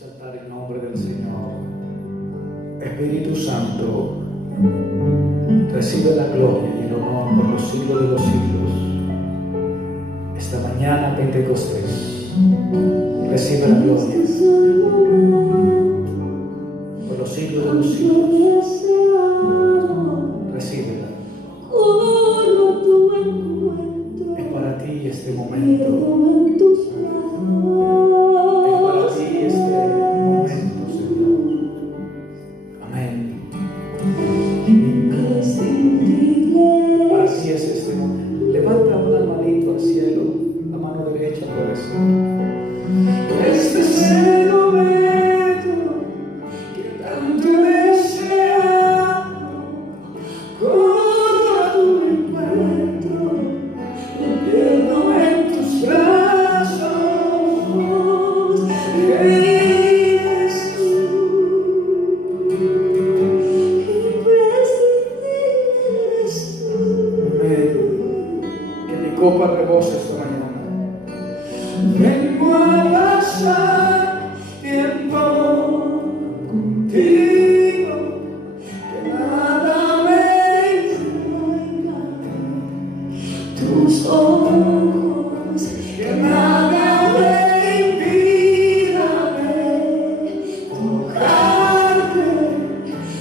exaltar el nombre del Señor. Espíritu Santo, recibe la gloria y el honor por los siglos de los siglos. Esta mañana Pentecostés, recibe la gloria por los siglos de los siglos. Recíbela. Es para ti este momento. Copa rebosa esta mañana. Vengo a pasar tiempo contigo, que nada me distraiga, tus ojos, que nada me impida tocarte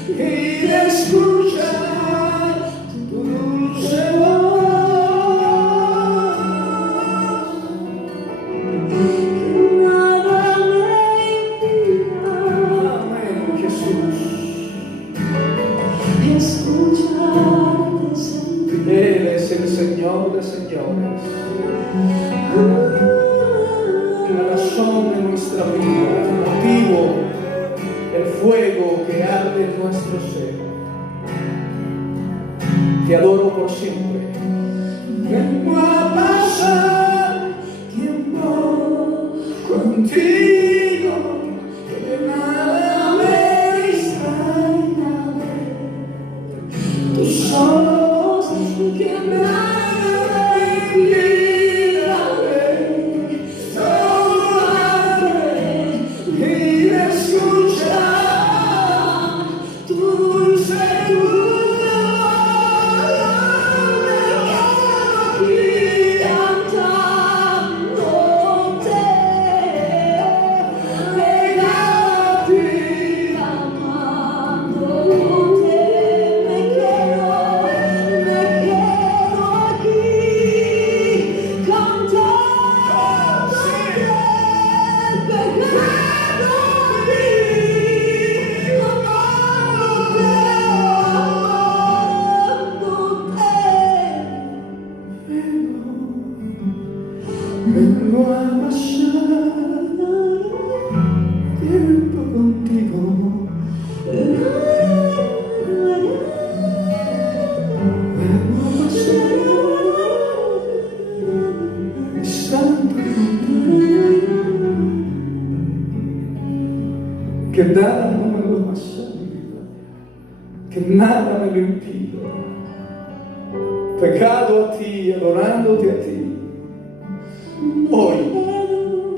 y de escuchar tu dulce voz. Él es el Señor de señores, la razón de nuestra vida, el motivo, el fuego que arde en nuestro ser. Te adoro por siempre. Vengo a pasar tiempo contigo, que nada me distraiga, tus ojos, que nada me impida tocarte y de escuchar tu dulce vengo a pasar tiempo contigo. Vengo a pasar instante contigo. Que nada no me lo pasa, mi vida. Que nada me lo impida. Pegado a ti, adorándote a ti. Hoy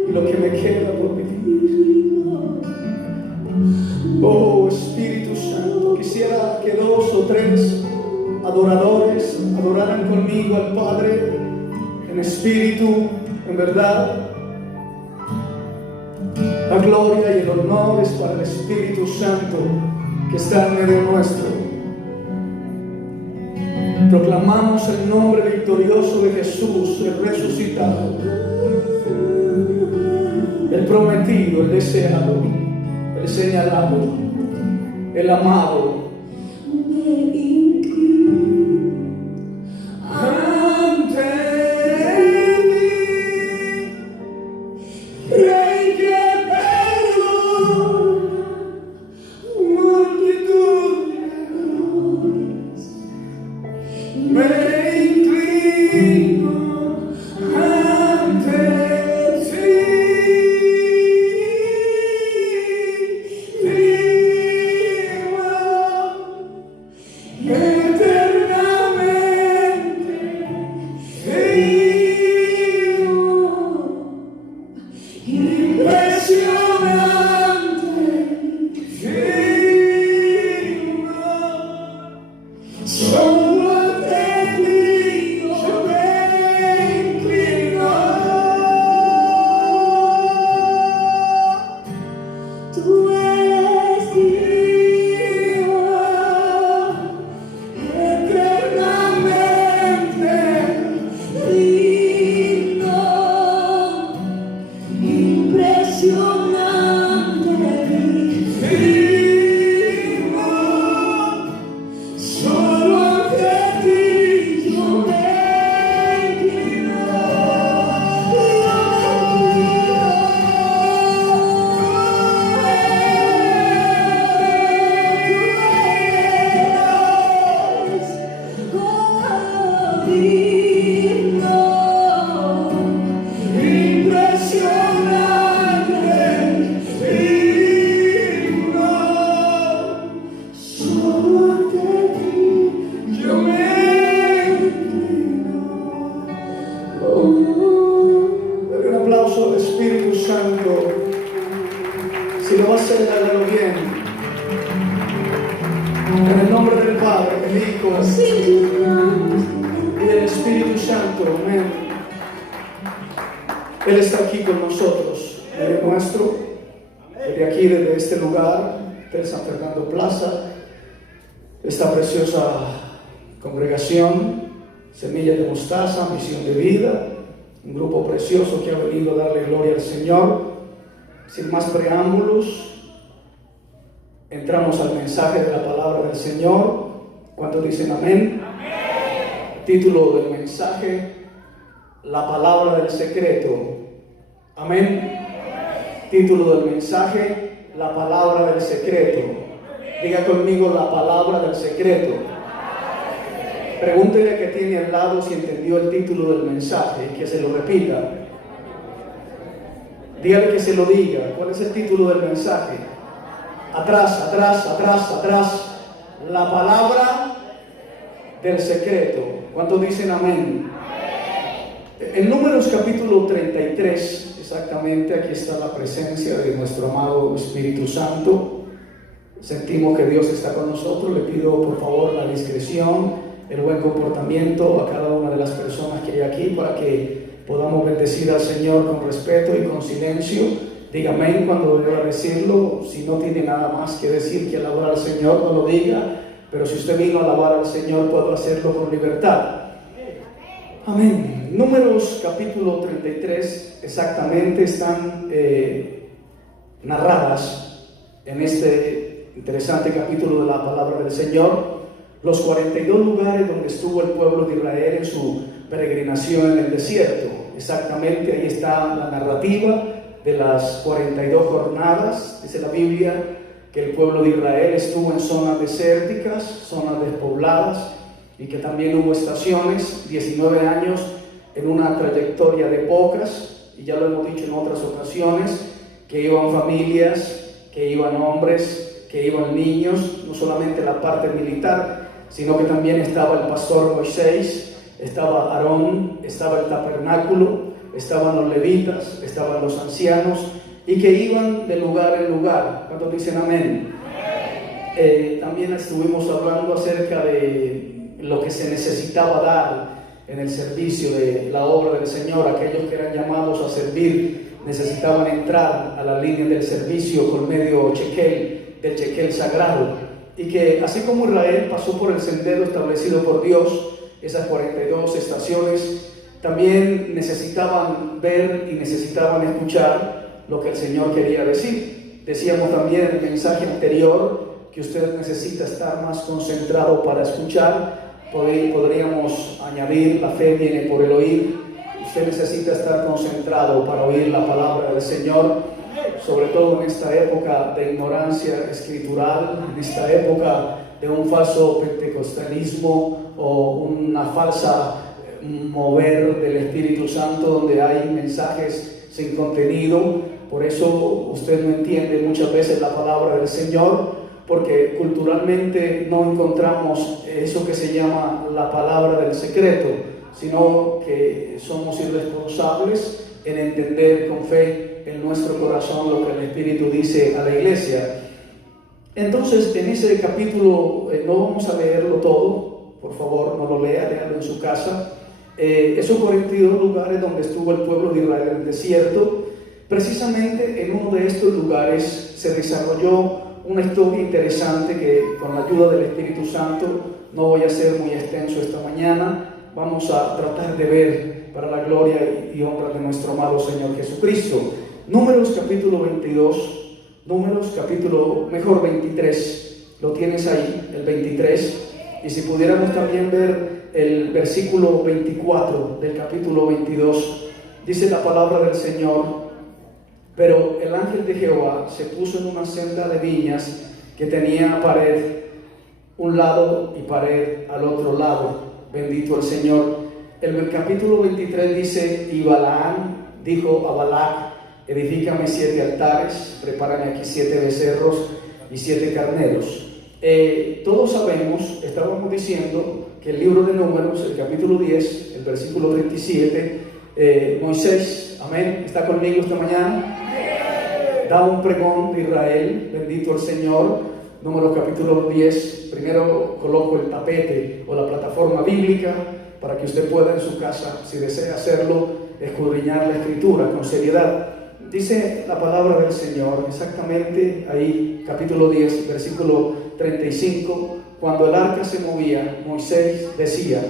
y lo que me queda por vivir. Oh Espíritu Santo, quisiera que 2 o 3 adoradores adoraran conmigo al Padre en espíritu, en verdad. La gloria y el honor es para el Espíritu Santo que está en medio nuestro. Proclamamos el nombre victorioso de Jesús, el resucitado, el prometido, el deseado, el señalado, el amado. Impresionante. Él está aquí con nosotros, Él nuestro, desde aquí, desde este lugar, de San Fernando Plaza, esta preciosa congregación, Semillas de Mostaza, Misión de Vida, un grupo precioso que ha venido a darle gloria al Señor. Sin más preámbulos, entramos al mensaje de la palabra del Señor. ¿Cuántos dicen amén? Amén. Título del mensaje: la palabra del secreto. Amén. Título del mensaje: la palabra del secreto. Diga conmigo: la palabra del secreto. Pregúntele que tiene al lado si entendió el título del mensaje y que se lo repita. Dígale que se lo diga. ¿Cuál es el título del mensaje? Atrás, atrás, atrás, atrás. La palabra del secreto. ¿Cuántos dicen amén? En Números capítulo 33, exactamente, aquí está la presencia de nuestro amado Espíritu Santo. Sentimos que Dios está con nosotros. Le pido por favor la discreción, el buen comportamiento a cada una de las personas que hay aquí para que podamos bendecir al Señor con respeto y con silencio. Diga amén cuando deba decirlo. Si no tiene nada más que decir que alabar al Señor, no lo diga. Pero si usted vino a alabar al Señor, puedo hacerlo con libertad. Amén. Números capítulo 33 exactamente están narradas en este interesante capítulo de la palabra del Señor los 42 lugares donde estuvo el pueblo de Israel en su peregrinación en el desierto. Exactamente ahí está la narrativa de las 42 jornadas. Dice la Biblia que el pueblo de Israel estuvo en zonas desérticas, zonas despobladas, y que también hubo estaciones, 19 años en una trayectoria de pocas, y ya lo hemos dicho en otras ocasiones, que iban familias, que iban hombres, que iban niños, no solamente la parte militar, sino que también estaba el pastor Moisés, estaba Aarón, estaba el tabernáculo, estaban los levitas, estaban los ancianos, y que iban de lugar en lugar. ¿Cuántos dicen amén? También estuvimos hablando acerca de lo que se necesitaba dar en el servicio de la obra del Señor. Aquellos que eran llamados a servir necesitaban entrar a la línea del servicio por medio del chequel sagrado, y que así como Israel pasó por el sendero establecido por Dios, esas 42 estaciones, también necesitaban ver y necesitaban escuchar lo que el Señor quería decir. Decíamos también en el mensaje anterior que usted necesita estar más concentrado para escuchar. Podríamos añadir: la fe viene por el oír. Usted necesita estar concentrado para oír la palabra del Señor, sobre todo en esta época de ignorancia escritural, en esta época de un falso pentecostalismo o una falsa mover del Espíritu Santo, donde hay mensajes sin contenido. Por eso usted no entiende muchas veces la palabra del Señor, porque culturalmente no encontramos eso que se llama la palabra del secreto, sino que somos irresponsables en entender con fe en nuestro corazón lo que el Espíritu dice a la iglesia. Entonces, en ese capítulo, no vamos a leerlo todo, por favor, no lo lea, léalo en su casa. Esos 42 lugares donde estuvo el pueblo de Israel en el desierto, precisamente en uno de estos lugares se desarrolló una historia interesante que, con la ayuda del Espíritu Santo, no voy a ser muy extenso esta mañana, vamos a tratar de ver para la gloria y honra de nuestro amado Señor Jesucristo. Números capítulo 22, Números capítulo, mejor 23, lo tienes ahí, el 23, y si pudiéramos también ver el versículo 24 del capítulo 22, dice la palabra del Señor: pero el ángel de Jehová se puso en una senda de viñas que tenía pared un lado y pared al otro lado. Bendito el Señor. El capítulo 23 dice: y Balaam dijo a Balac: edifícame 7 altares, prepárame aquí 7 becerros y 7 carneros. Todos sabemos, estábamos diciendo que el libro de Números, el capítulo 10, el versículo 37, Moisés, amén, está conmigo esta mañana, da un pregón de Israel, bendito el Señor. Números capítulo 10, primero coloco el tapete o la plataforma bíblica para que usted pueda en su casa, si desea hacerlo, escudriñar la escritura con seriedad. Dice la palabra del Señor, exactamente ahí, capítulo 10, versículo 35, cuando el arca se movía, Moisés decía: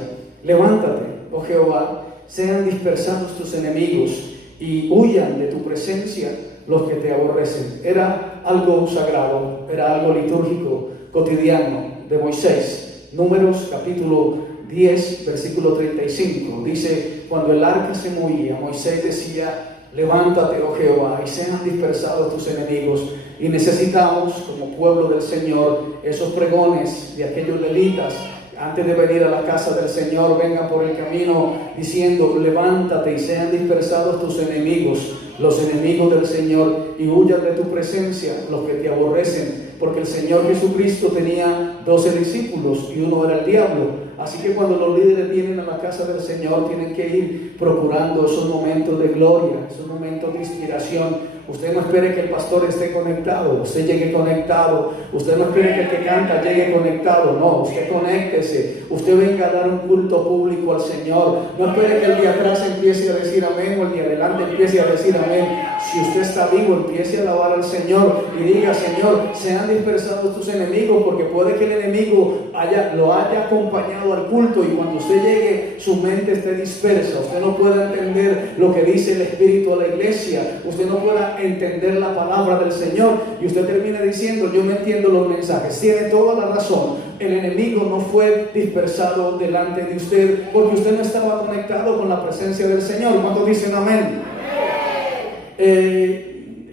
levántate, oh Jehová, sean dispersados tus enemigos y huyan de tu presencia los que te aborrecen. Era algo sagrado, era algo litúrgico, cotidiano de Moisés. Números capítulo 10, versículo 35, dice: cuando el arca se movía, Moisés decía: levántate, oh Jehová, y sean dispersados tus enemigos. Y necesitamos, como pueblo del Señor, esos pregones de aquellos levitas, antes de venir a la casa del Señor, vengan por el camino diciendo: levántate y sean dispersados tus enemigos, los enemigos del Señor, y huyan de tu presencia los que te aborrecen. Porque el Señor Jesucristo tenía 12 discípulos y uno era el diablo. Así que cuando los líderes vienen a la casa del Señor, tienen que ir procurando esos momentos de gloria, esos momentos de inspiración. Usted no espere que el pastor esté conectado, usted llegue conectado. Usted no espere que el que canta llegue conectado, no, usted conéctese. Usted venga a dar un culto público al Señor. No espere que el de atrás empiece a decir amén o el de adelante empiece a decir amén. Si usted está vivo, empiece a alabar al Señor y diga: Señor, sean dispersados tus enemigos, porque puede que el enemigo lo haya acompañado al culto y cuando usted llegue su mente esté dispersa. Usted no pueda entender lo que dice el Espíritu a la iglesia, usted no pueda entender la palabra del Señor y usted termina diciendo: yo no entiendo los mensajes. Tiene toda la razón. El enemigo no fue dispersado delante de usted porque usted no estaba conectado con la presencia del Señor. ¿Cuántos dicen amén?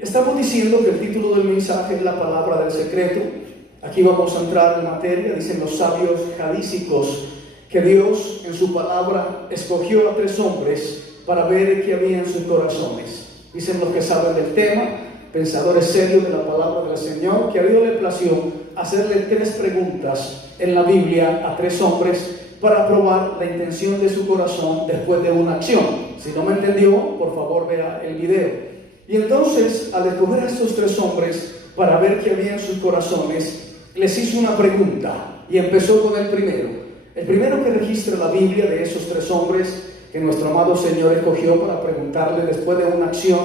Estamos diciendo que el título del mensaje es la palabra del secreto. Aquí vamos a entrar en materia. Dicen los sabios jadísicos que Dios en su palabra escogió a 3 hombres para ver qué había en sus corazones. Dicen los que saben del tema, pensadores serios de la palabra del Señor, que a Dios le plació hacerle 3 preguntas en la Biblia a 3 hombres para probar la intención de su corazón después de una acción. Si no me entendió, por favor vea el video. Y entonces, al escoger a estos 3 hombres para ver qué había en sus corazones, les hizo una pregunta y empezó con el primero. El primero que registra la Biblia de esos 3 hombres que nuestro amado Señor escogió para preguntarle después de una acción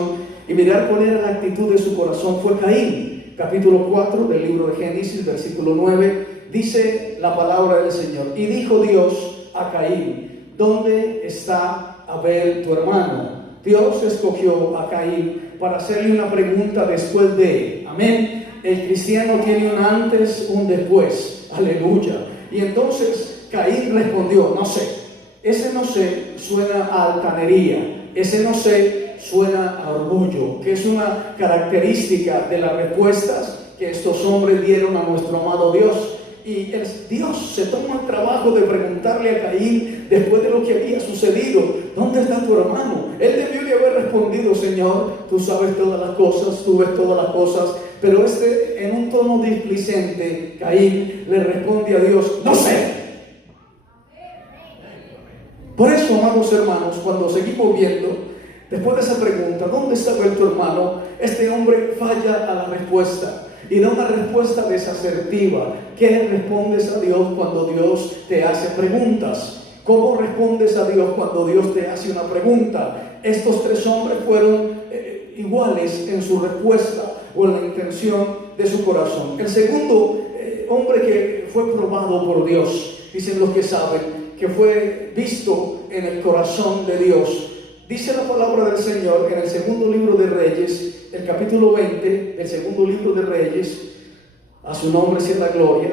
y mirar cuál era la actitud de su corazón fue Caín. Capítulo 4 del libro de Génesis, versículo 9, dice la palabra del Señor: y dijo Dios a Caín: ¿dónde está Abel tu hermano? Dios escogió a Caín para hacerle una pregunta después de, amén. El cristiano tiene un antes, un después, aleluya. Y entonces Caín respondió: no sé. Ese no sé suena a altanería, ese no sé suena a orgullo, que es una característica de las respuestas que estos hombres dieron a nuestro amado Dios. Y Dios se toma el trabajo de preguntarle a Caín después de lo que había sucedido: ¿dónde está tu hermano? Él debió de haber respondido: Señor, tú sabes todas las cosas, tú ves todas las cosas. Pero en un tono displicente, Caín le responde a Dios: no sé. Por eso, amados hermanos, cuando seguimos viendo, después de esa pregunta, ¿dónde está tu hermano?, este hombre falla a la respuesta y da una respuesta desasertiva. ¿Qué respondes a Dios cuando Dios te hace preguntas? ¿Cómo respondes a Dios cuando Dios te hace una pregunta? Estos 3 hombres fueron iguales en su respuesta o en la intención de su corazón. El segundo hombre que fue probado por Dios, dicen los que saben, que fue visto en el corazón de Dios, Dice la palabra del Señor en el segundo libro de Reyes, el capítulo 20 del segundo libro de Reyes, a su nombre sea la gloria,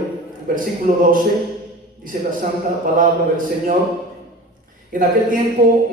versículo 12, dice la santa palabra del Señor: en aquel tiempo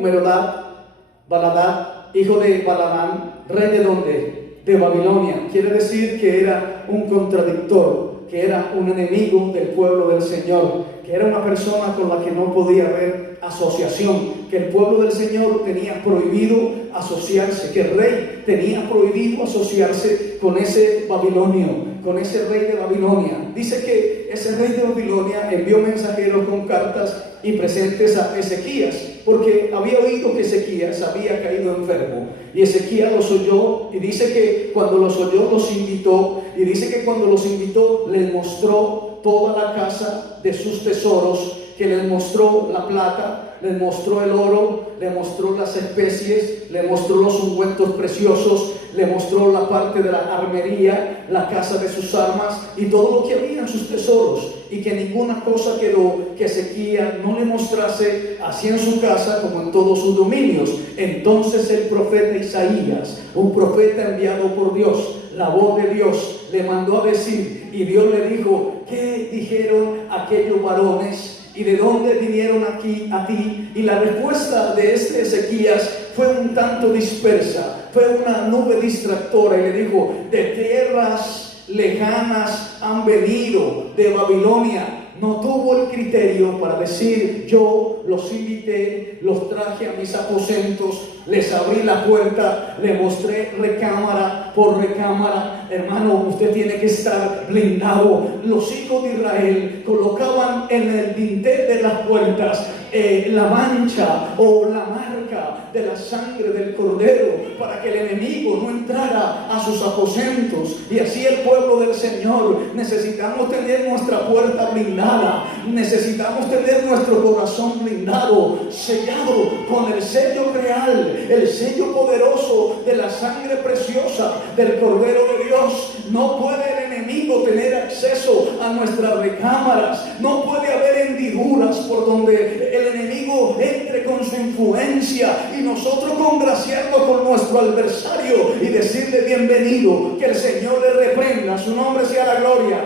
Baladad, hijo de Baladán, rey de ¿dónde? De Babilonia. Quiere decir que era un contradictor, que era un enemigo del pueblo del Señor, que era una persona con la que no podía haber asociación, que el pueblo del Señor tenía prohibido asociarse, que el rey tenía prohibido asociarse con ese babilonio, con ese rey de Babilonia. Dice que ese rey de Babilonia envió mensajeros con cartas y presentes a Ezequías, porque había oído que Ezequías había caído enfermo, y Ezequías los oyó, y dice que cuando los oyó los invitó, y dice que cuando los invitó les mostró toda la casa de sus tesoros, que les mostró la plata, les mostró el oro, le mostró las especies, le mostró los ungüentos preciosos, le mostró la parte de la armería, la casa de sus armas y todo lo que había en sus tesoros, y que ninguna cosa quedó que Ezequías no le mostrase, así en su casa como en todos sus dominios. Entonces el profeta Isaías, un profeta enviado por Dios, la voz de Dios, le mandó a decir, y Dios le dijo: ¿qué dijeron aquellos varones? ¿Y de dónde vinieron aquí a ti? Y la respuesta de este Ezequías fue un tanto dispersa, fue una nube distractora, y le dijo: de tierras lejanas han venido, de Babilonia. No tuvo el criterio para decir: yo los invité, los traje a mis aposentos, les abrí la puerta, le mostré recámara por recámara. Hermano, usted tiene que estar blindado. Los hijos de Israel colocaban en el dintel de las puertas la mancha o la marca de la sangre del cordero, para que el enemigo no entrara a sus aposentos. Y así el pueblo del Señor necesitamos tener nuestra puerta blindada, necesitamos tener nuestro corazón blindado, sellado con el sello real, el sello poderoso de la sangre preciosa del Cordero de Dios. No puede el enemigo tener acceso a nuestras recámaras, no puede haber hendiduras por donde el enemigo entre con su influencia, y nosotros congraciarnos con nuestro adversario y decirle: bienvenido, que el Señor le reprenda, su nombre sea la gloria.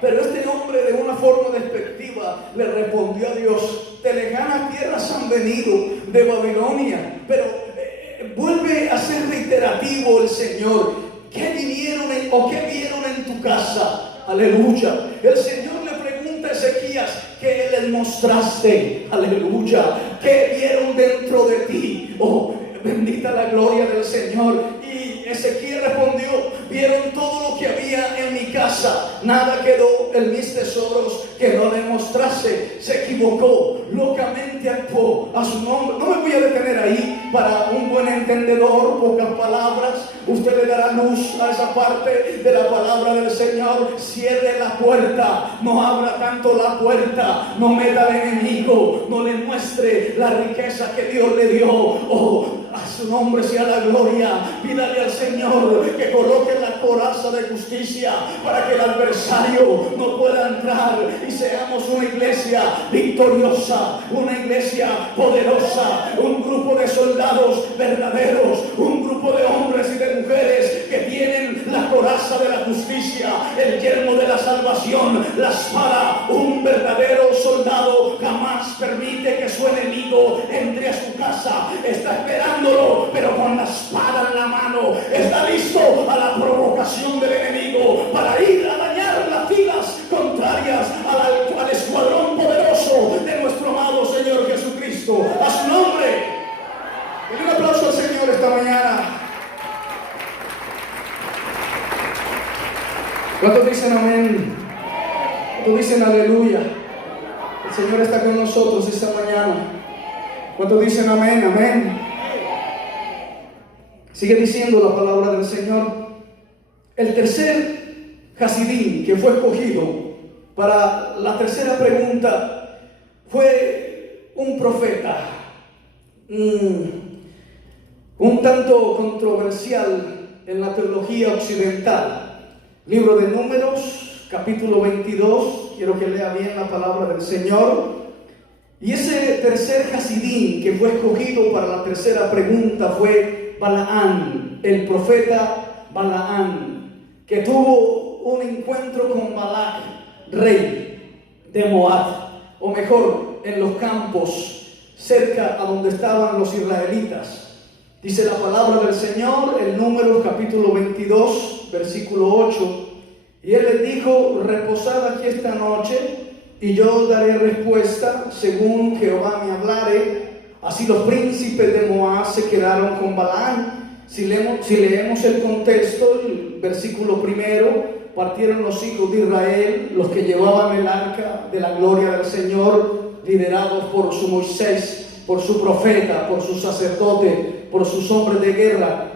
Pero este hombre, de una forma despectiva, le respondió a Dios: de lejanas tierras han venido, de Babilonia. Pero vuelve a ser reiterativo el Señor: ¿qué vieron en tu casa? Aleluya. El Señor le pregunta a Ezequías: ¿qué les mostraste? Aleluya. ¿Qué vieron dentro de ti? Oh, bendita la gloria del Señor. Y Ezequías respondió: vieron todo lo que había en mi casa, nada quedó en mis tesoros que no le mostrase. Se equivocó, locamente actuó, a su nombre. No me voy a detener ahí. Para un buen entendedor, pocas palabras, usted le dará luz a esa parte de la palabra del Señor. Cierre la puerta, no abra tanto la puerta, no meta al enemigo, no le muestre la riqueza que Dios le dio. Oh, a su nombre sea la gloria. Pídale al Señor que coloque la coraza de justicia para que el adversario no pueda entrar, y seamos una iglesia victoriosa, una iglesia poderosa, un grupo de soldados verdaderos, un grupo de hombres y de mujeres que tienen la coraza de la justicia, el yelmo de la salvación, la espada. Un verdadero soldado jamás permite que su enemigo entre a su casa. Está esperándolo, pero con la espada en la mano. Está listo a la provocación del enemigo para ir a dañar las filas contrarias al escuadrón poderoso de nuestro amado Señor Jesucristo. A su nombre. Y un aplauso al Señor esta mañana. ¿Cuántos dicen amén? ¿Cuántos dicen aleluya? El Señor está con nosotros esta mañana. ¿Cuántos dicen amén? Amén. Sigue diciendo la palabra del Señor. El tercer Hasidín que fue escogido para la tercera pregunta fue un profeta, un tanto controversial en la teología occidental. Libro de Números, capítulo 22. Quiero que lea bien la palabra del Señor. Y ese tercer Hasidín que fue escogido para la tercera pregunta fue Balaán, el profeta Balaán, que tuvo un encuentro con Balac, rey de Moab, o mejor, en los campos cerca a donde estaban los israelitas. Dice la palabra del Señor en Números capítulo 22, versículo 8, y él les dijo: reposad aquí esta noche, y yo os daré respuesta según Jehová me hablare. Así los príncipes de Moab se quedaron con Balaam. Si leemos el contexto, el versículo primero, partieron los hijos de Israel, los que llevaban el arca de la gloria del Señor, liderados por su Moisés, por su profeta, por su sacerdote, por sus hombres de guerra,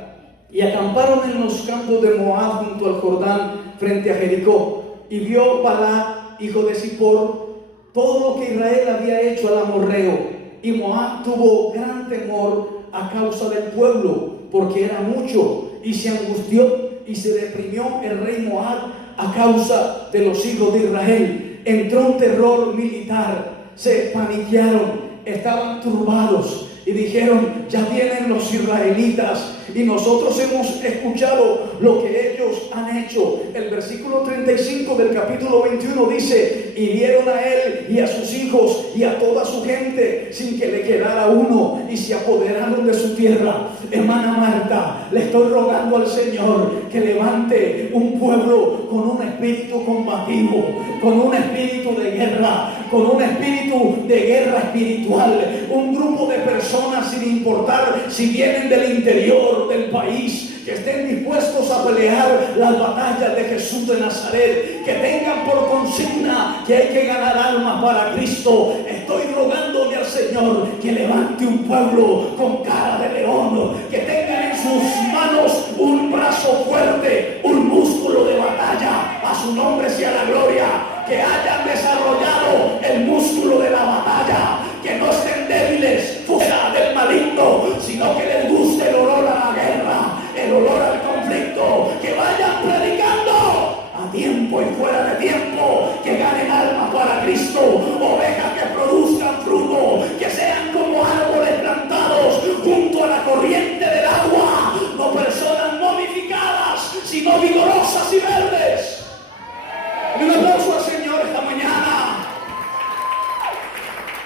y acamparon en los campos de Moab junto al Jordán frente a Jericó. Y vio Balac, hijo de Zippor, todo lo que Israel había hecho al amorreo, y Moab tuvo gran temor a causa del pueblo, porque era mucho, y se angustió y se deprimió el rey Moab a causa de los hijos de Israel. Entró un terror militar, se paniquearon, estaban turbados y dijeron: ya vienen los israelitas y nosotros hemos escuchado lo que ellos han hecho. El versículo 35 del capítulo 21 dice: hirieron a él y a sus hijos y a toda su gente sin que le quedara uno, y se apoderaron de su tierra. Hermana Marta, le estoy rogando al Señor que levante un pueblo con un espíritu combativo, con un espíritu de guerra, con un espíritu de guerra espiritual, un grupo de personas, sin importar si vienen del interior del país, que estén dispuestos a pelear las batallas de Jesús de Nazaret, que tengan por consigna que hay que ganar almas para Cristo. Estoy rogándole al Señor que levante un pueblo con cara de león, que tengan en sus manos un brazo fuerte, un músculo de batalla. A su nombre sea la gloria. Que hayan desarrollado el músculo de la batalla, que no estén débiles fuera del maligno, sino que les guste el olor a la guerra, el olor al conflicto, que vayan predicando a tiempo y fuera de tiempo, que ganen almas para Cristo, ovejas que produzcan fruto, que sean como árboles plantados junto a la corriente del agua, no personas momificadas, sino vigorosas y verdes. Un aplauso al Señor esta mañana.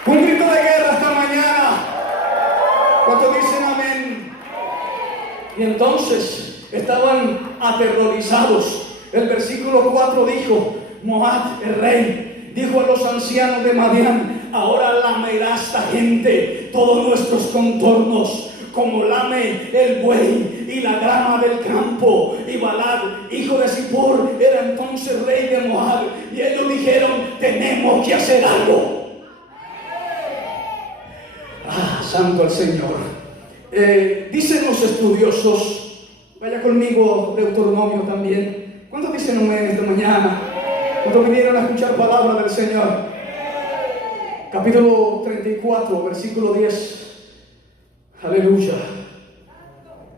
Un grito de guerra esta mañana. ¿Cuántos dicen amén? Y entonces estaban aterrorizados. El versículo 4 dijo: Moab, el rey, dijo a los ancianos de Madián: ahora lamerá esta gente todos nuestros contornos, como lame el buey y la grama del campo. Y Balac, hijo de Zippor, era entonces rey de Moab. Y ellos dijeron: tenemos que hacer algo. Santo el Señor. Dicen los estudiosos, vaya conmigo Deuteronomio también. ¿Cuántos dicen amén esta mañana? ¿Cuántos vinieron a escuchar palabra del Señor? Capítulo 34, versículo 10. Aleluya.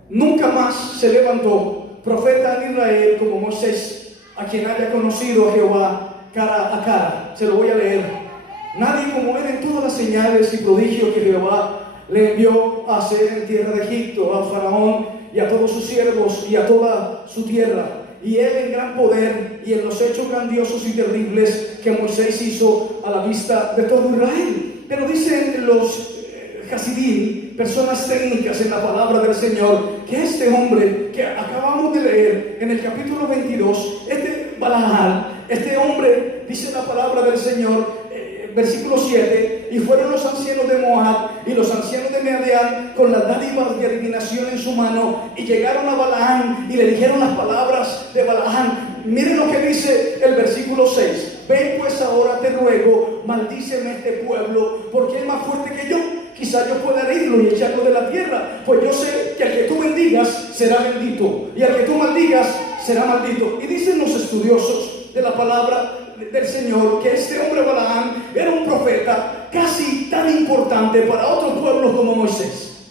Nunca más se levantó profeta en Israel como Moisés, a quien haya conocido a Jehová cara a cara. Se lo voy a leer. Nadie como él en todas las señales y prodigios que Jehová le envió a hacer en tierra de Egipto, a Faraón y a todos sus siervos y a toda su tierra. Y él en gran poder y en los hechos grandiosos y terribles que Moisés hizo a la vista de todo Israel. Pero dicen los Hasidín, personas técnicas en la palabra del Señor, que este hombre que acabamos de leer en el capítulo 22, este Balaam, este hombre, dice la palabra del Señor, versículo 7, y fueron los ancianos de Moab y los ancianos de Madián con las dádivas de adivinación en su mano, y llegaron a Balaam y le dijeron las palabras de Balaam. Miren lo que dice el versículo 6: ven pues ahora, te ruego, maldíceme este pueblo, porque es más fuerte que yo. Quizá yo pueda herirlo y echarlo de la tierra, pues yo sé que al que tú bendigas será bendito, y al que tú maldigas será maldito. Y dicen los estudiosos de la palabra del Señor que este hombre Balaam era un profeta casi tan importante para otros pueblos como Moisés.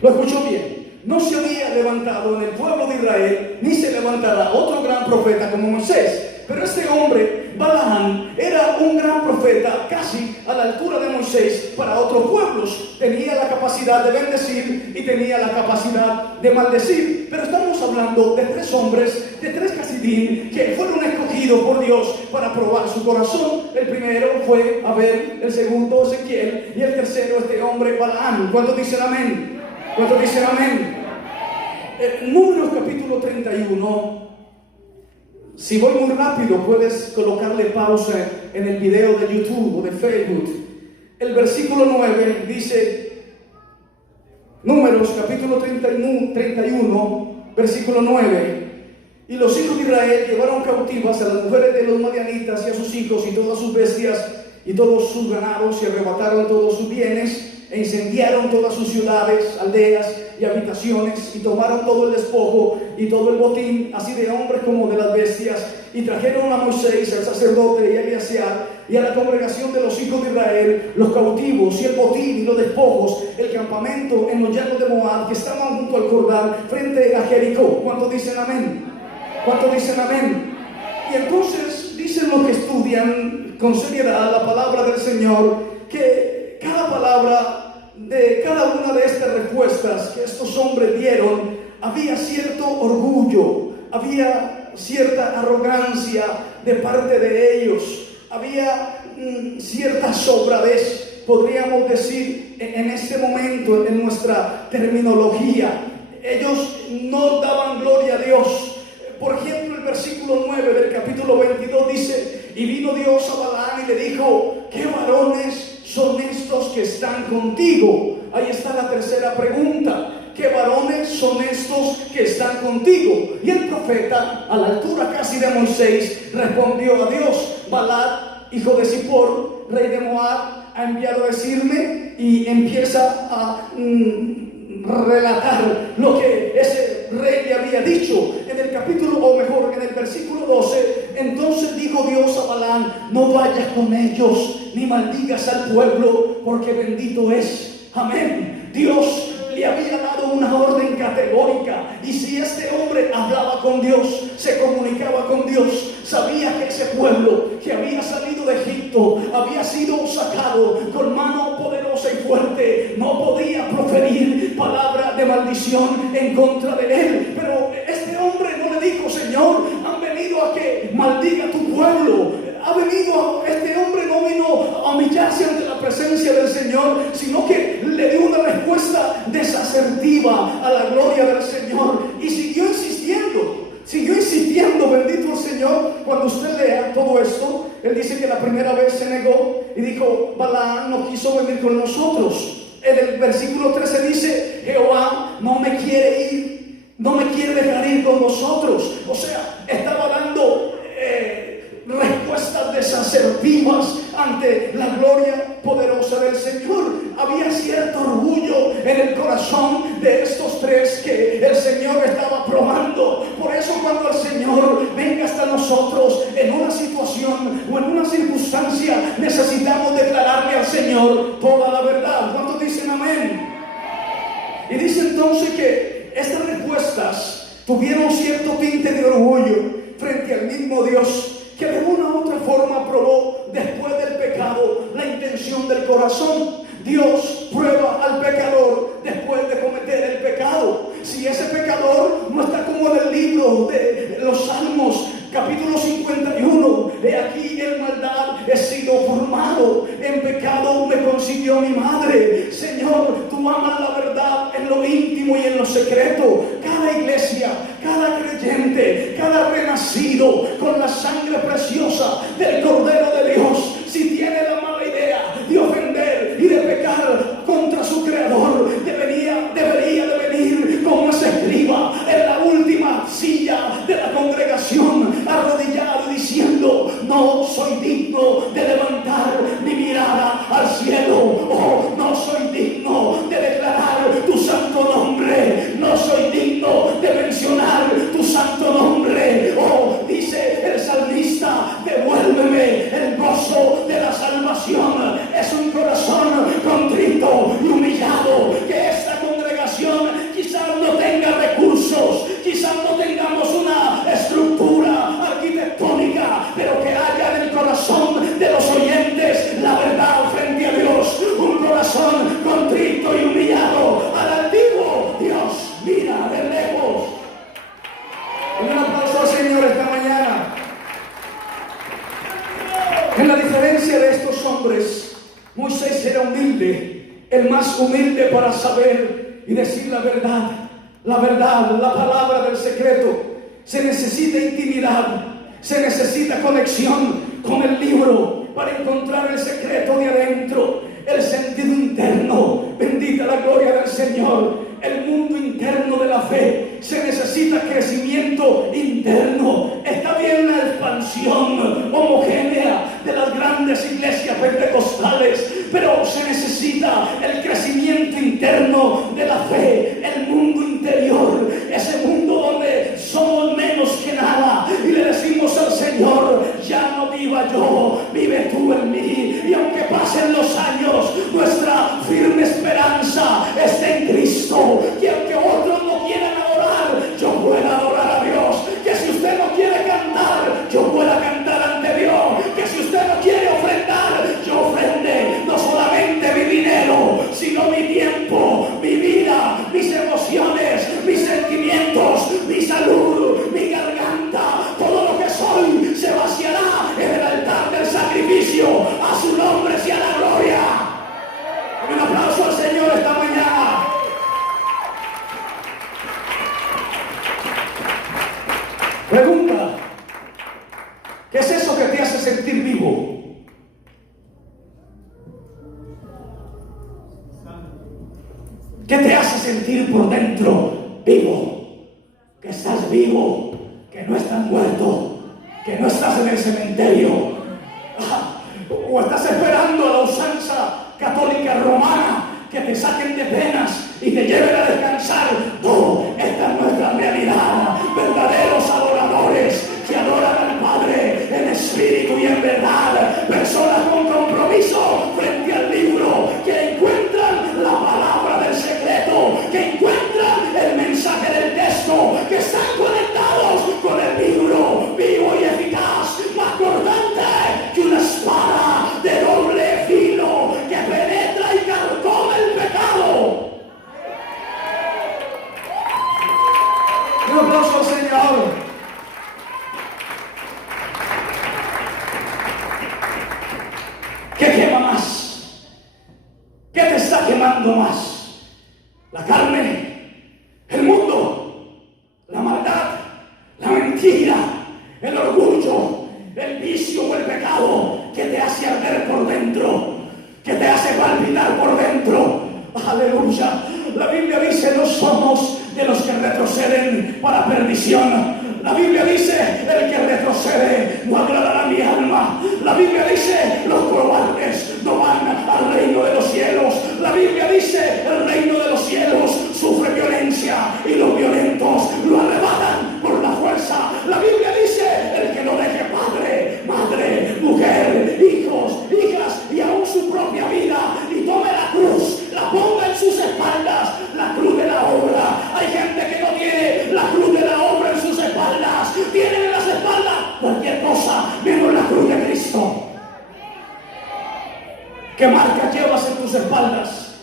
¿Lo escuchó bien? No se había levantado en el pueblo de Israel, ni se levantará otro gran profeta como Moisés. Pero este hombre, Balaam, era un gran profeta profeta casi a la altura de Moisés para otros pueblos. Tenía la capacidad de bendecir y tenía la capacidad de maldecir. Pero estamos hablando de tres hombres, de tres Casidim, que fueron escogidos por Dios para probar su corazón. El primero fue Abel, el segundo Ezequiel y el tercero este hombre Balaam. ¿Cuántos dicen amén? ¿Cuántos dicen amén? Números capítulo 31. Si voy muy rápido, puedes colocarle pausa en el video de YouTube o de Facebook. El versículo 9 dice, Números capítulo 31, versículo 9. Y los hijos de Israel llevaron cautivas a las mujeres de los madianitas y a sus hijos y todas sus bestias y todos sus ganados, y arrebataron todos sus bienes e incendiaron todas sus ciudades, aldeas y habitaciones, y tomaron todo el despojo y todo el botín, así de hombres como de las bestias, y trajeron a Moisés, al sacerdote, y a Eleazar, y a la congregación de los hijos de Israel, los cautivos y el botín y los despojos, el campamento en los llanos de Moab, que estaban junto al Jordán, frente a Jericó. ¿Cuántos dicen amén? ¿Cuántos dicen amén? Y entonces dicen los que estudian con seriedad la palabra del Señor, que cada palabra de cada una de estas respuestas que estos hombres dieron, había cierto orgullo, había cierta arrogancia de parte de ellos, había cierta sobradez, podríamos decir en este momento en nuestra terminología. Ellos no daban gloria a Dios. Por ejemplo, el versículo 9 del capítulo 22 dice: y vino Dios a Balaam y le dijo, ¿qué varones son estos que están contigo? Ahí está la tercera pregunta. ¿Qué varones son estos que están contigo? Y el profeta, a la altura casi de Moisés, respondió a Dios: Balac, hijo de Zippor, rey de Moab, ha enviado a decirme, y empieza a relatar lo que ese rey le había dicho en el capítulo, o mejor, en el versículo 12. Entonces dijo Dios a Balaam: no vayas con ellos, ni maldigas al pueblo, porque bendito es. Amén. Dios le había dado una orden categórica, y si este hombre hablaba con Dios, se comunicaba con Dios, sabía que ese pueblo que había salido de Egipto había sido sacado con mano poderosa y fuerte, no podía proferir palabra de maldición en contra de él. Pero este hombre no le dijo: Señor, han venido a que maldiga tu pueblo. Este hombre no vino a humillarse ante la presencia del Señor, sino que le dio una respuesta desasertiva a la gloria del Señor, y siguió insistiendo, bendito el Señor. Cuando usted lea todo esto, él dice que la primera vez se negó y dijo: Balaam no quiso venir con nosotros. En el versículo 13 dice: Jehová no me quiere dejar ir con nosotros. O sea, estaba dando respuestas desasertivas ante la gloria poderosa del Señor. Había cierto orgullo en el corazón de estos tres que el Señor estaba probando. Por eso, cuando el Señor venga hasta nosotros en una situación o en una circunstancia, necesitamos declararle al Señor toda la verdad. ¿Cuántos dicen amén? Y dice entonces que estas respuestas tuvieron cierto tinte de orgullo frente al mismo Dios, que de una u otra forma probó después del pecado la intención del corazón. Dios prueba al pecador después de cometer el pecado. Si ese pecador no está como en el libro de los Salmos, capítulo 51, he aquí en maldad he sido formado, en pecado me concibió mi madre. Señor, tú amas la verdad en lo íntimo y en lo secreto. Cada iglesia, cada creyente, cada renacido con la sangre preciosa del Cordero de Dios, si tiene la mala idea de ofender y de pecar contra su Creador, debería de venir como ese escriba en la última silla de la congregación, arrodillado y diciendo: no soy digno de levantar mi mirada al cielo, oh, no soy digno de declarar tu santo nombre, no soy digno de mencionar tu santo nombre. Oh, dice el salmista: devuélveme el más humilde para saber y decir la verdad, la palabra del secreto. Se necesita intimidad, se necesita conexión con el libro para encontrar el secreto de adentro, el sentido interno. Bendita la gloria del Señor. El mundo interno de la fe. Se necesita crecimiento interno. Está bien la expansión homogénea de las grandes iglesias pentecostales, pero se necesita el crecimiento interno de la fe, el mundo interior, ese mundo donde somos menos que nada y le decimos al Señor: ya no viva yo, vive tú en mí. Y aunque pasen los años, nuestra firme esperanza está en Cristo. Que aunque otros no quieran adorar, yo pueda adorar a Dios. Que si usted no quiere cantar, yo pueda cantar ante Dios. Que si usted no quiere ofrendar, yo ofrende no solamente mi dinero, sino mi tiempo, mi vida, mis emociones, mis sentimientos, mi salud, mi garganta. Todo lo que soy se vaciará en el altar del sacrificio. A su nombre sea la gloria. Un aplauso al Señor esta mañana. Pregunta: ¿qué es eso que te hace sentir vivo? ¿Qué te hace sentir por dentro vivo? Que estás vivo, que no estás muerto, que no estás en el cementerio. O estás esperando a la usanza católica romana que te saquen de penas y te lleven a descansar. No, esta es nuestra realidad. Verdaderos adoradores que adoran al Padre en espíritu y en verdad. Personas con compromiso frente al libro, que encuentran la palabra del secreto, que encuentran el mensaje del texto, que están conectados con el libro vivo y eficaz, más cortante que una espada de doble filo, que penetra y carcome el pecado. Un aplauso al Señor. ¿Qué quema más? ¿Qué te está quemando más? ¿La carne? ¿El mundo? ¿La maldad? ¿La mentira? ¿El orgullo? ¿El vicio o el pecado que te hace arder por dentro? ¿Que te hace palpitar por dentro? Aleluya. La Biblia dice: no somos de los que retroceden para perdición. La Biblia dice: el que retrocede no agradará a mi alma. La Biblia dice: los cobardes no van al reino de los cielos. La Biblia dice: el reino de los cielos sufre violencia y los violentos lo arrebatan por la fuerza. La Biblia dice: el que no deje padre, madre, mujer, hijos, hijas y aún su propia vida y tome la cruz, la ponga en sus espaldas, la cruz de la obra. Hay gente que no tiene la cruz de la obra en sus espaldas, tienen en las espaldas cualquier cosa menos la cruz de Cristo. ¿Qué marca llevas en tus espaldas?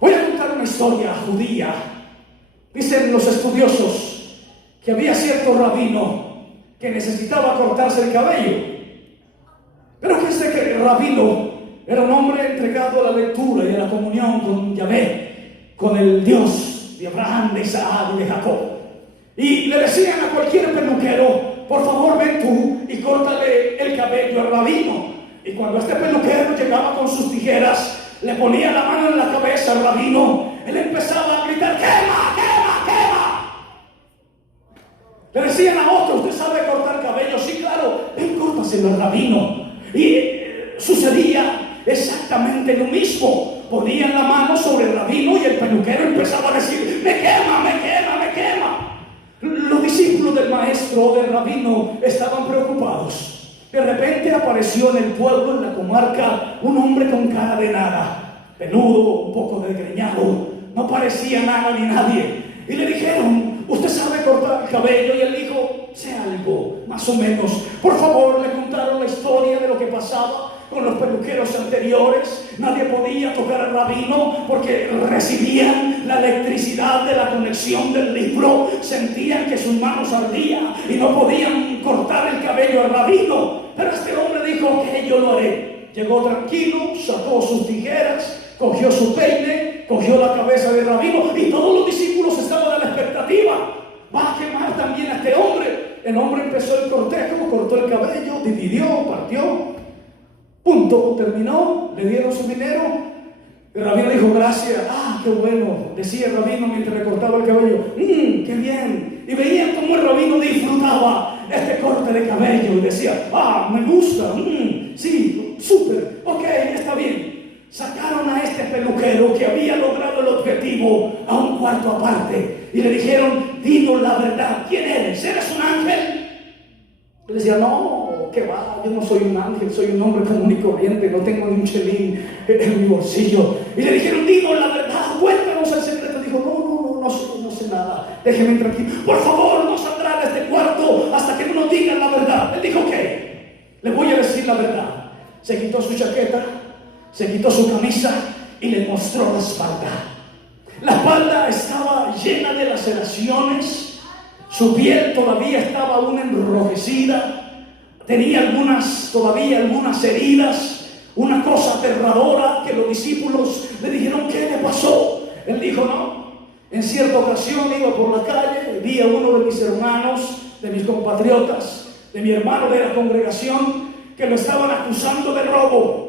Voy a contar una historia judía. Dicen los estudiosos que había cierto rabino que necesitaba cortarse el cabello, pero que el rabino era un hombre entregado a la lectura y a la comunión con Yahvé, con el Dios de Abraham, de Isaac y de Jacob. Y le decían a cualquier peluquero: por favor ven tú y córtale el cabello al rabino. Y cuando este peluquero llegaba con sus tijeras, le ponía la mano en la cabeza al rabino, él empezaba a gritar: ¡quema, quema, quema! Le decían a otro: ¿usted sabe cortar cabello? Sí, claro, ven, córtaselo al rabino. Y sucedía exactamente lo mismo. Ponían la mano sobre el rabino y el peluquero empezaba a decir: me quema, me quema, me quema. Los discípulos del maestro o del rabino estaban preocupados. De repente apareció en el pueblo, en la comarca, un hombre con cara de nada, peludo, un poco desgreñado, no parecía nada ni nadie. Y le dijeron: ¿usted sabe cortar el cabello? Y él dijo: sé algo, más o menos. Por favor, le contaron la historia de lo que pasaba con los peluqueros anteriores. Nadie podía tocar al rabino porque recibían la electricidad de la conexión del libro, sentían que sus manos ardían y no podían cortar el cabello al rabino. Pero este hombre dijo: que yo lo haré. Llegó tranquilo, sacó sus tijeras, cogió su peine, cogió la cabeza del rabino y todos los discípulos estaban a la expectativa. Va a quemar también a este hombre. El hombre empezó el cortejo, cortó el cabello, dividió, partió. Punto, terminó, le dieron su dinero. El rabino dijo gracias. Ah, qué bueno, decía el rabino mientras le cortaba el cabello. Qué bien. Y veían cómo el rabino disfrutaba este corte de cabello y decía, ah, me gusta, sí, súper, ok, está bien. Sacaron a este peluquero que había logrado el objetivo a un cuarto aparte y le dijeron, dinos la verdad, ¿quién eres? ¿Eres un ángel? Él decía, no, que va, yo no soy un ángel, soy un hombre común y corriente, no tengo ni un chelín en mi bolsillo. Y le dijeron, dinos la verdad, cuéntanos el secreto. Dijo, no sé nada, déjenme tranquilo. Por favor, no saldrá de este cuarto hasta que no nos digan la verdad. Él dijo, ok, le voy a decir la verdad. Se quitó su chaqueta, se quitó su camisa y le mostró la espalda. La espalda estaba llena de laceraciones, su piel todavía estaba aún enrojecida, tenía todavía algunas heridas, una cosa aterradora que los discípulos le dijeron, ¿qué le pasó? Él dijo, no, en cierta ocasión iba por la calle, vi a uno de mis hermanos, de mis compatriotas, de mi hermano de la congregación, que lo estaban acusando de robo.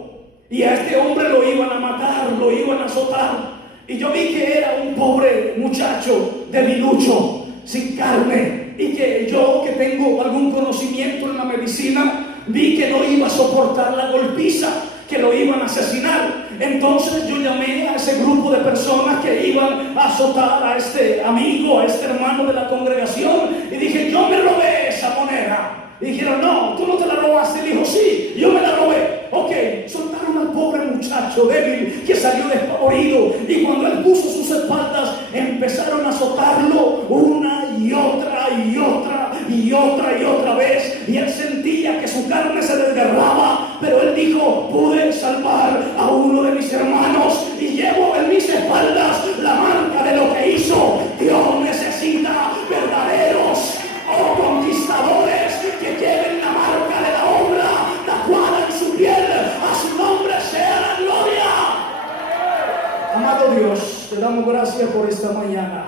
Y a este hombre lo iban a matar, lo iban a azotar. Y yo vi que era un pobre muchacho debilucho, sin carne. Y que yo, que tengo algún conocimiento en la medicina, vi que no iba a soportar la golpiza, que lo iban a asesinar. Entonces yo llamé a ese grupo de personas que iban a azotar a este amigo, a este hermano de la congregación. Y dije, yo me robé esa moneda. Y dijeron, no, tú no te la robaste. Y dijo, sí, yo me la robé. Ok, soltaron al pobre muchacho débil que salió despavorido. Y cuando él puso sus espaldas, empezaron a azotarlo una y otra y otra y otra y otra vez. Y él sentía que su carne se desgarraba. Pero él dijo, pude salvar a uno de mis hermanos y llevo en mis espaldas la marca de lo que hizo. Dios necesita verdaderos conquistadores que lleven la marca de la obra tatuada en su piel. A su nombre sea la gloria. Amado Dios, te damos gracias por esta mañana.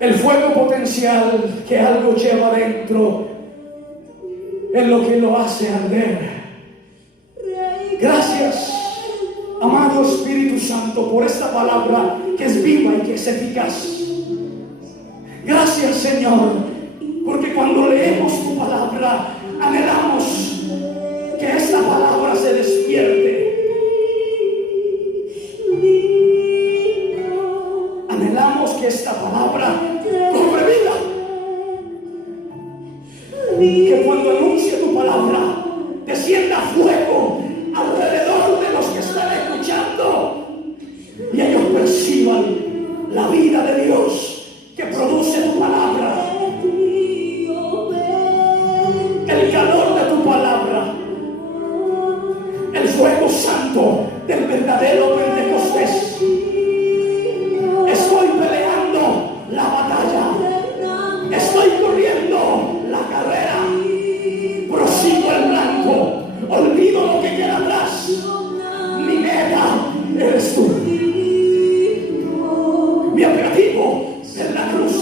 El fuego potencial que algo lleva dentro es lo que lo hace arder. Gracias, amado Espíritu Santo, por esta palabra que es viva y que es eficaz. Gracias, Señor, porque cuando leemos tu palabra, anhelamos que esta palabra se despierte. Anhelamos que esta palabra cobre vida. Que cuando anuncie tu palabra, descienda fuego alrededor de los que están escuchando y ellos perciban la vida de Dios que produce tu palabra, el calor de tu palabra, el fuego santo del verdadero Pentecostés. Estoy peleando la batalla, estoy corriendo la carrera, prosigo el blanco, olvido lo que queda atrás, mi meta eres tú, mi objetivo en la cruz.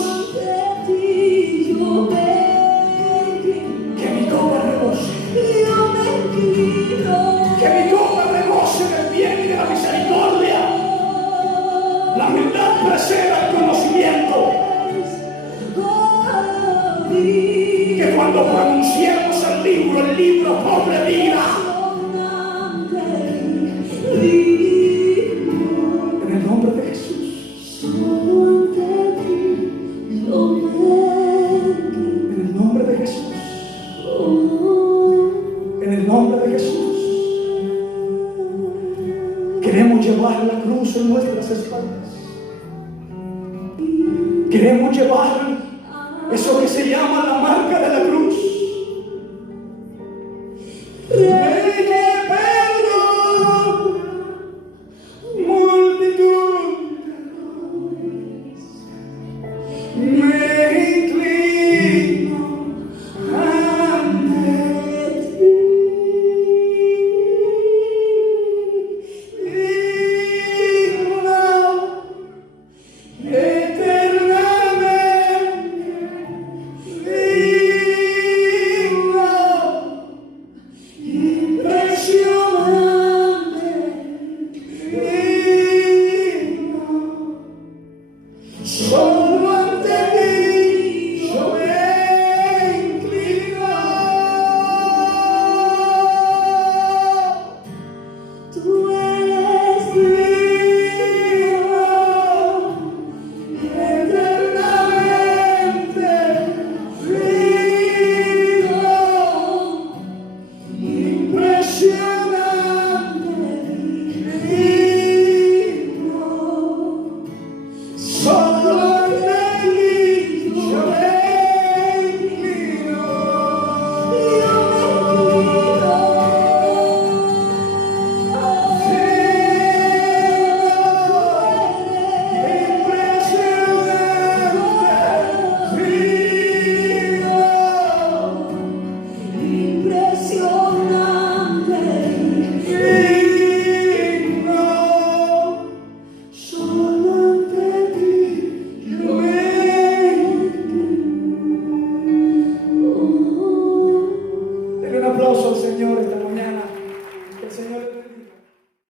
Que mi copa rebose. Que mi copa rebose del bien y de la misericordia. La humildad preceda el conocimiento. Que cuando pronunciemos el libro cobre vida. En el nombre de Jesús. En el nombre de Jesús. En el nombre de Jesús. Queremos llevar la cruz en nuestras espaldas. Queremos llevar eso que se llama la marca de la cruz. nosotros.